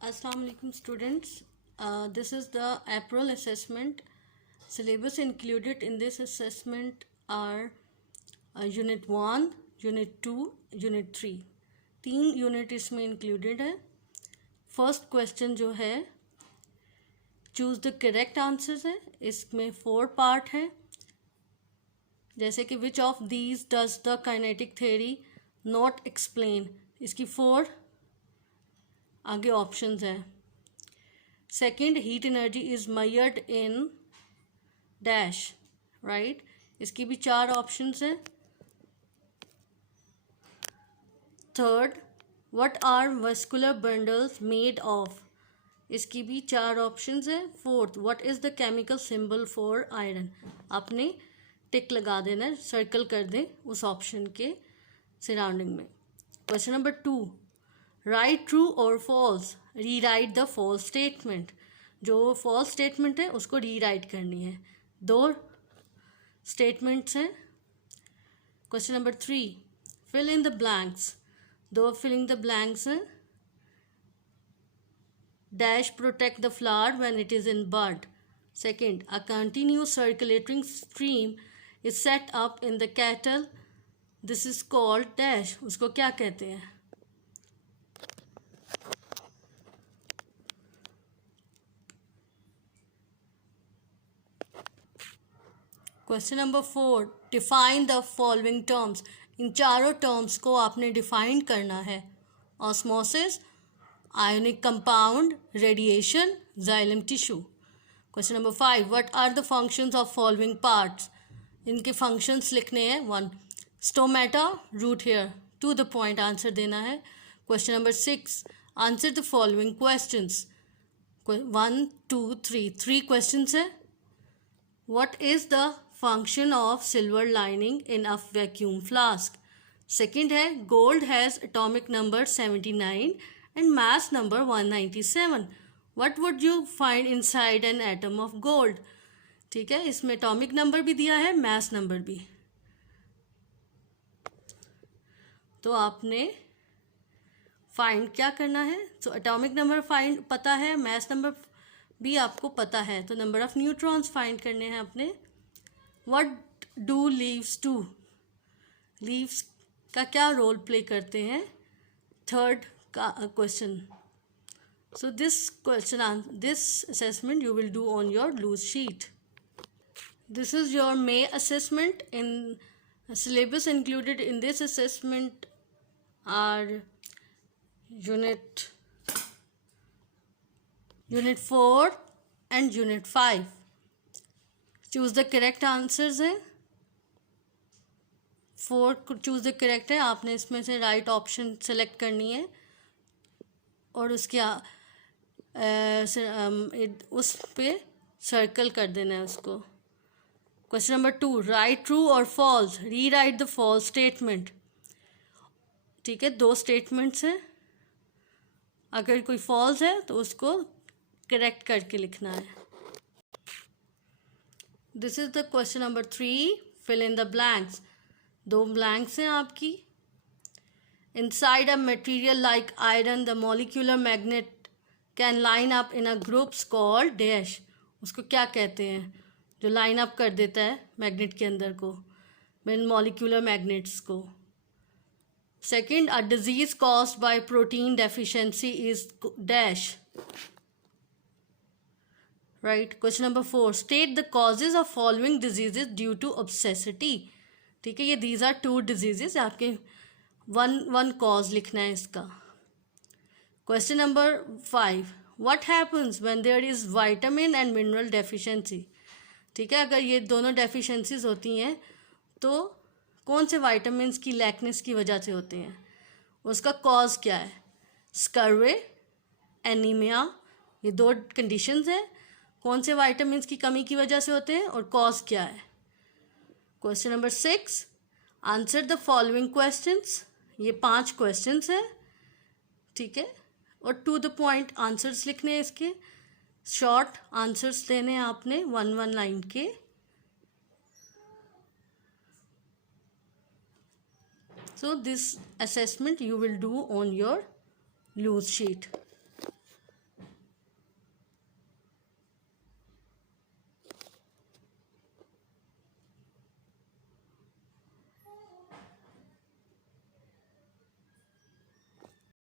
Assalamu alaikum students. This is the April assessment. Syllabus included in this assessment are Unit 1, Unit 2, Unit 3. 3 unit इसमें included है. First question जो है choose the correct answers है. इसमें 4 part है, जैसे कि which of these does the kinetic theory not explain. इसकी 4 आगे ऑप्शंस हैं. Second, heat energy is measured in dash, right. इसकी भी 4 ऑप्शंस हैं. Third, what are vascular bundles made of. इसकी भी 4 ऑप्शंस हैं. Fourth, what is the chemical symbol for iron. आपने टिक लगा देना, सर्कल कर दें उस ऑप्शन के सराउंडिंग में. क्वेश्चन नंबर 2, राइट ट्रू और false. Rewrite the false statement. जो फॉल्स स्टेटमेंट है उसको रीराइट करनी है. 2 स्टेटमेंट्स हैं. Question number 3, fill in the blanks. 2 filling the blanks हैं. Dash protect the flower when it is in bud. Second, a continuous circulating stream is set up in the cattle. This is called dash. उसको क्या कहते हैं. Question number 4, define the following terms. इन चारों terms को आपने define करना है. Osmosis, ionic compound, radiation, xylem tissue. Question number 5, what are the functions of following parts. इनके फंक्शंस लिखने हैं. 1, stomata, root hair. To the point answer देना है. Question number 6, answer the following questions. 1, 2, 3 3 questions है. What is the function of silver lining in a vacuum flask? Second है, gold has atomic number 79 and mass number 197. What would you find inside an atom of gold? ठीक है, इसमें atomic number भी दिया है, mass number भी. तो आपने फाइंड क्या करना है. तो एटॉमिक नंबर फाइंड पता है, mass number भी आपको पता है, तो नंबर ऑफ न्यूट्रॉन्स फाइंड करने हैं अपने. What do leaves do. Leaves का क्या रोल प्ले करते हैं. थर्ड का question. So this question, this assessment you will do on your loose sheet. This is your May assessment. In syllabus included in this assessment are Unit 4 and Unit 5. Choose the correct answers है. 4 choose the correct है. आपने इसमें से right option select करनी है और उसके उस पे circle कर देना है उसको. Question number 2, write true or false. Rewrite the false statement. ठीक है, 2 statements हैं. अगर कोई false है तो उसको करेक्ट करके लिखना है. This is the question number 3, fill in the blanks. 2 blanks हैं आपकी. Inside a material like iron the molecular magnet can line up in a groups called dash. उसको क्या कहते हैं जो लाइन अप कर देता है मैग्नेट के अंदर को, मीन मॉलिक्यूलर मैग्नेट्स को. Second, a disease caused by protein deficiency is dash, right. Question number 4, state the causes of following diseases due to obesity. ठीक है, ये दीज आर 2 डिजीजेज. आपके वन कॉज लिखना है इसका. Question number 5, what happens when there is vitamin and mineral deficiency. ठीक है, अगर ये दोनों डेफिशिएंसीज होती हैं तो कौन से विटामिन की लैकनेस की वजह से होते हैं, उसका कॉज क्या है. स्कर्वे, एनीमिया, ये 2 कंडीशंस हैं. कौन से विटामिन की कमी की वजह से होते हैं और कॉज क्या है. Question number 6, answer the following questions. ये 5 क्वेश्चंस हैं. ठीक है, और टू द पॉइंट आंसर्स लिखने हैं इसके. शॉर्ट आंसर्स देने हैं आपने 1 लाइन के. So this assessment you will do on your loose sheet.